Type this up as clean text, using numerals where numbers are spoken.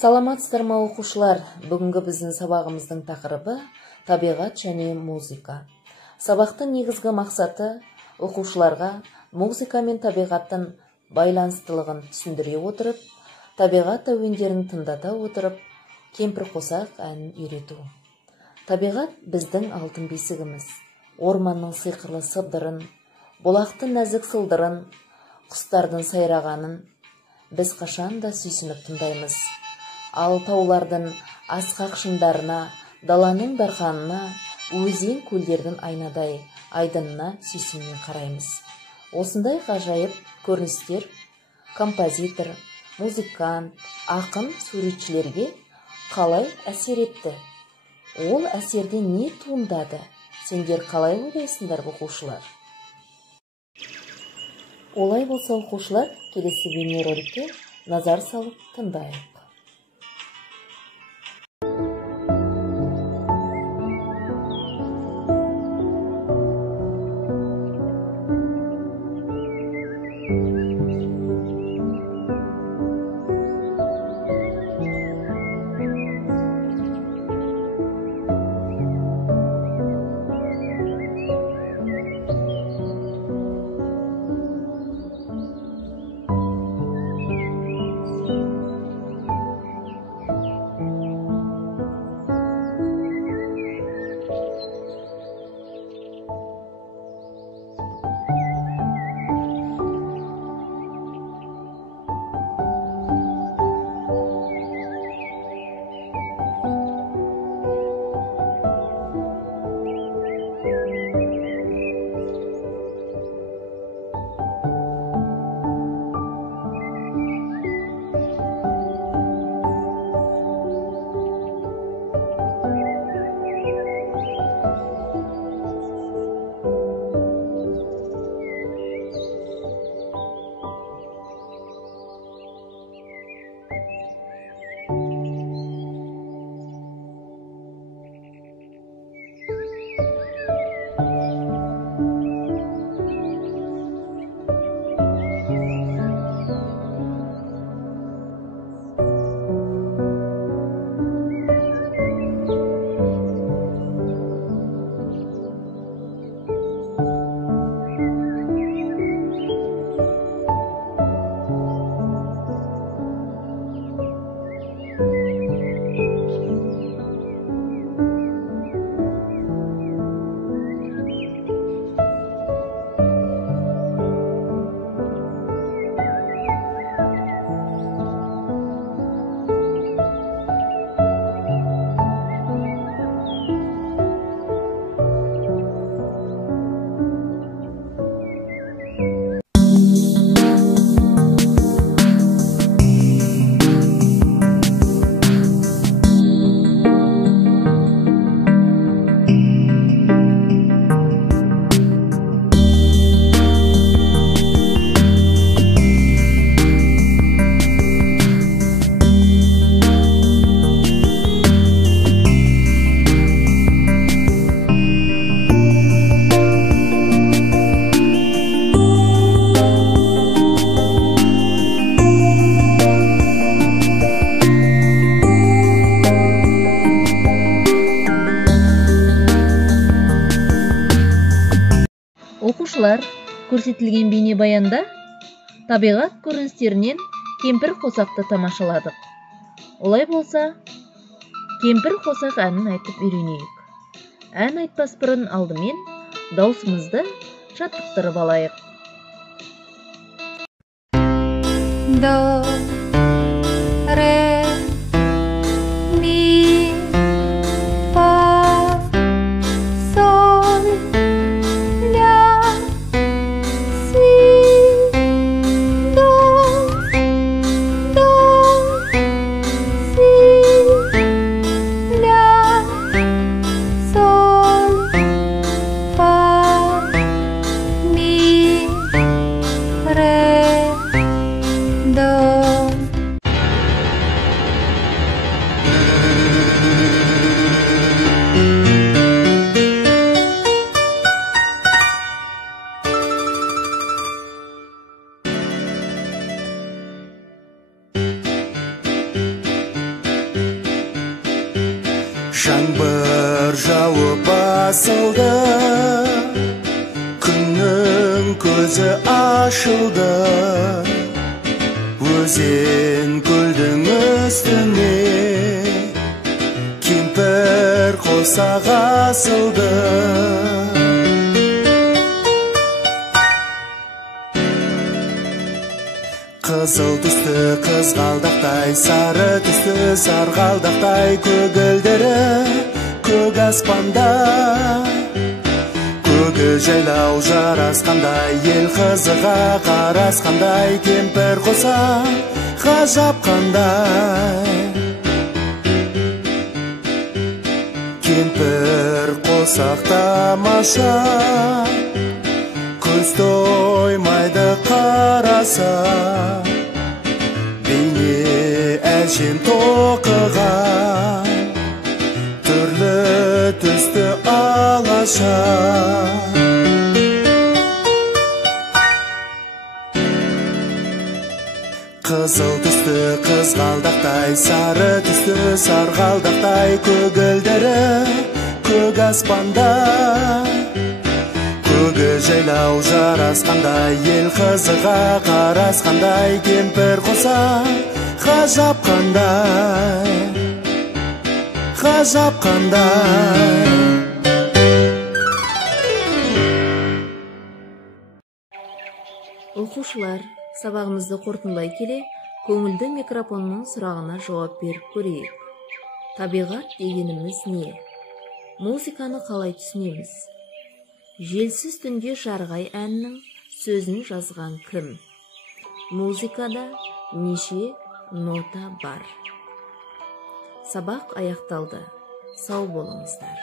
Саламатсыздарбы окуучулар, бүгүнкү биздин сабагыбыздын такырыбы табигат жана музыка. Сабактын негизги максаты окуучуларга музыка менен табигаттын байланыстуулугун түшүндүрө отуруп, табигат әуендерин тыңдата отуруп, кемпир косак әнин үйрөтүү. Табигат биздин алтын бесигimiz. Ормандын сыйкырлы сыбдырын, булактын нәзик сылдырын, кустардын сайраганын биз качан да сүйсүнүп тыңдайбыз. Ал таулардын аскак шыңдарына, даланын дарканына, өзен көлдердин айнадай айдынына сүйсүнүп карайбыз. Осындай ажайып көрүнүштөр композитор, музыкант, акын, суретчилерге калай әсер этти? Ол әсерден не туындады? Сендер калай ойлойсуңдар окуучулар? Олай болса окуучулар, келесі бейнероликке назар салып тыңдайық. Окуучулар, көрсөтүлгөн бейне баянда табигат көрүнүштөрүнөн кемпир косакты тамашаладык. Олай болса, кемпир косак әнин айтып үйрөнөйүк. Ән айтпас бұрын алдымен даусымызды шаттыктырып алайык. До, ре, ми, фа, соль, ля, си, до, си, ля, соль, фа, ми, ре, до. Жаңбыр жауып басылды, күннің көзі ашылды. Өзен көлдің үстіне кемпір қосақ асылды. Қызыл түсті қызғалдақтай, сары түсті сарғалдақтай, көгілдірі көк аспанда. Көгі жайлау жарасқандай, ел қызыға қарасқандай, кемпір қосақ ғажап қандай. Кемпір қосақ тамаша, көз тоймайды қараса. Бейне әжем тоқыған, түрлі түсті алаша. Қызыл түсті қызғалдақтай, сары түсті сарғалдақтай, көгілдірі көк аспанда. Көгі жайлау жарасқандай, ел қызыға қарасқандай, кемпір қосақ ғажап қандай, ғажап қандай. Оқушылар, сабағымызды қорытындылай келе, көңілді микрофонның сұрағына жауап беріп көрейік. Табиғат дегеніміз не? Музыканы қалай түсінеміз? Желсіз түнде жарғай әннің сөзін жазған кім? Музыкада неше нота бар? Сабақ аяқталды. Сау болыңыздар.